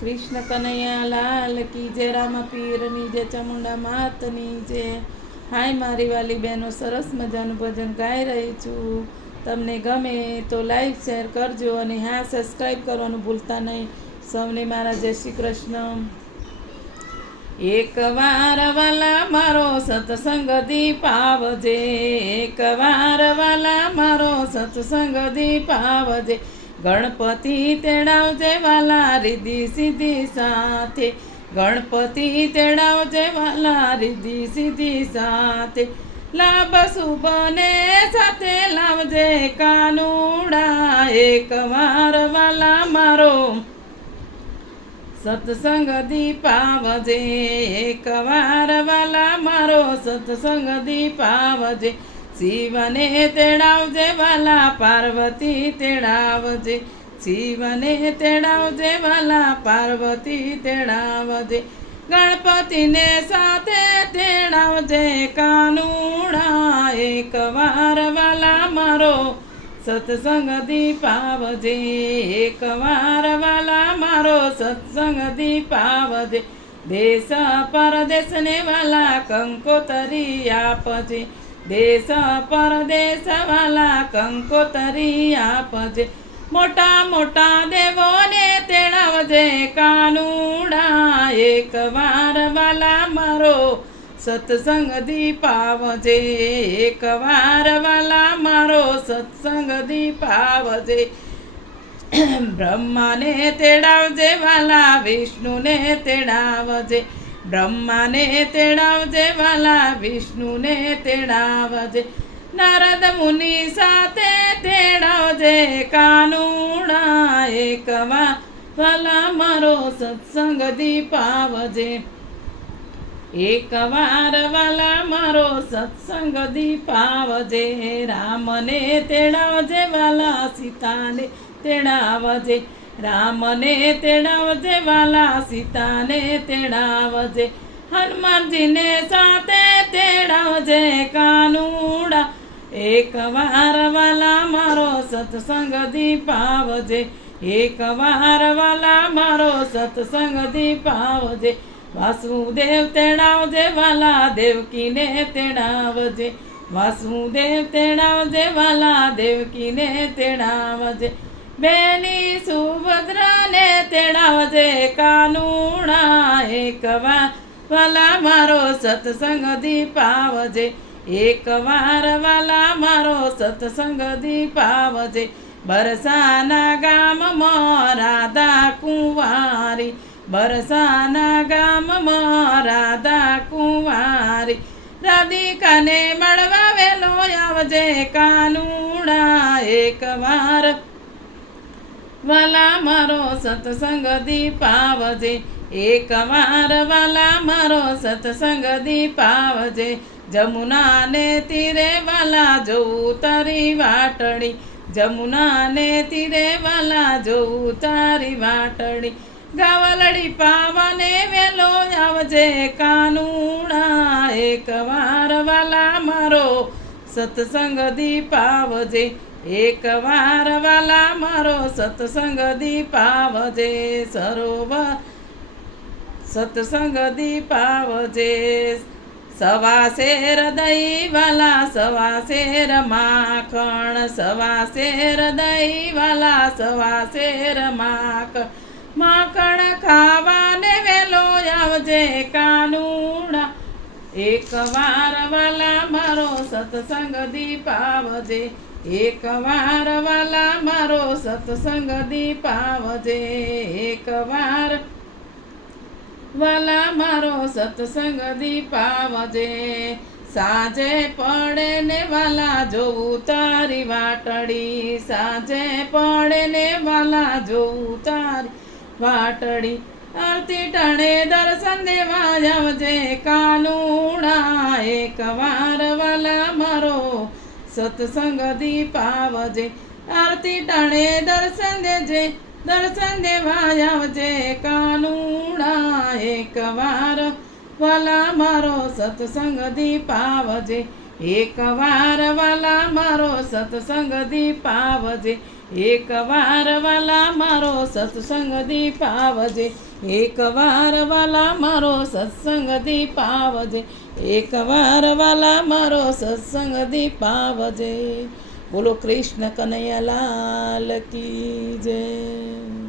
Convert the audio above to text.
કૃષ્ણ કનૈયા, લાલ કી જય, રામ પીરની જય, ચામુંડા માતની જય. હાય મારી વાલી બહેનો, સરસ મજાનું ભજન ગાઈ રહી છું. તમને ગમે તો લાઈક, શેર કરજો અને હા, સબસ્ક્રાઈબ કરવાનું ભૂલતા નહીં. સૌને મારા જય શ્રી કૃષ્ણ. એક વાર વાલા મારો સત્સંગ દીપ આવજે એક વાર વાલા મારો સત્સંગ દીપ આવજે ગણપતિ તેડાવજે વાલા રીધિ સીધી સાથે. ગણપતિ તેડાવજે વાલા રીધિ સીધી સાથે. લાભ શુભને સાથે લાવજે કાનુડા. એક વાર વાલા મારો સત્સંગ દીપાવજે. એક વાર વાલા મારો સત્સંગ દીપાવજે. શિવને તેડાવજે વાલા પાર્વતી તેડાવજે. શિવને તેડાવજે વાલા પાર્વતી તેડાવજે. ગણપતિને સાથે તેડાવજે કાનુડા. એક વાર વાલા મારો સત્સંગ દીપાવજે. એક વાર વાલા મારો સત્સંગ દીપાવજે. દેશ પરદેશને વાલા કંકોતરી આપજે. દેશ પરદેશવાલા કંકોતરી આપજે. મોટા મોટા દેવોને તેડાવજે. કાનુડા એક વાર વાલા મારો. સત્સંગ દીપાવજે. એક વાર વાલા મારો. સત્સંગ દીપાવજે. બ્રહ્માને તેડાવજે. વાલા વિષ્ણુને તેડાવજે. બ્રહ્માને તેડાવજે, વાલા વિષ્ણુને તેડાવજે, નારદ મુનિ સાથે તેડાવજે, કાનુડા એક વાર વાલા મારો સત્સંગ દીપાવજે. એકવાર વાલા મારો સત્સંગ દીપાવજે, રામને તેડાવજે, વાલા સીતાને તેડાવજે રામને તેડાવજે, વાલા સીતાને તેડાવજે, હનુમાનજીને સાથે તેડાવજે કાનુડા. એક વાર વાલા મારો સત્સંગ દીપાવજે, એક વાર વાલા મારો સત્સંગ દીપાવજે. વાસુદેવ તેડાવજે, વાલા દેવકીને તેડાવજે. વાસુદેવ તેડાવજે, વાલા દેવકીને તેડાવજે. બેની સુભદ્રાને તેડાવજે કાનુણા, એક વાર વાલા મારો સત્સંગ દીપાવજે, એક વાર વાલા મારો સત્સંગ દીપાવજે, બરસાના ગામમાં રાધા કુંવારી બરસાના મ રાધા કુંવારી રાધિકાને મળવા વેલો આવજે એક વાર વાલા મારો સત્સંગ દીપાવજે. એક વાર વાલા મારો સત્સંગ દીપાવજે. જમુનાને તીરે વાલા જોઉં તારી વાટડી જમુનાને તીરે વાલા જોઉં તારી વાટડી ગાવલડી પાવાને વેલો આવજે કાનુણા. એક વાર વાલા મારો સત્સંગ દીપાવજે. એક વાર વાલા મારો સત્સંગ દીપાવજે, સરોવર સત્સંગ દીપાવજે. સવા શેર દઈ સવા શેર માખણ સવા શેર દઈ માખ માખણ ખાવાને વેલો આવજે કાનુડા એક વાર વાલા મારો સત્સંગ દીપાવજે. એક વાર વાલા મારો સત્સંગ દીપાવજે. એક વાર વાલા મારો સત્સંગ દીપાવજે. સાંજે પડે ને વાલા જોવું તારી વાટડી. સાંજે પડે ને વાલા જોવું તારી વાટડી. આરતી ટણે દર્શન દેવા જાવજે કાનુડા એક વાર વાલા મારો. સત્સંગ દીપાવજે આરતી ટણે દર્શન દેજે, દર્શન દેવા જાવજે કાનુડા એક વાર વાલા મારો. સત્સંગ દીપાવજે એક વાર વાલા મારો સત્સંગ દીપાવજે. એક વાર વાલા મારો સત્સંગ દીપાવજે. એક વાર વાલા મારો સત્સંગ દીપાવજે. એક વાર વાલા મારો સત્સંગ દીપાવજે. બોલો કૃષ્ણ કનૈયા લાલ કી જય.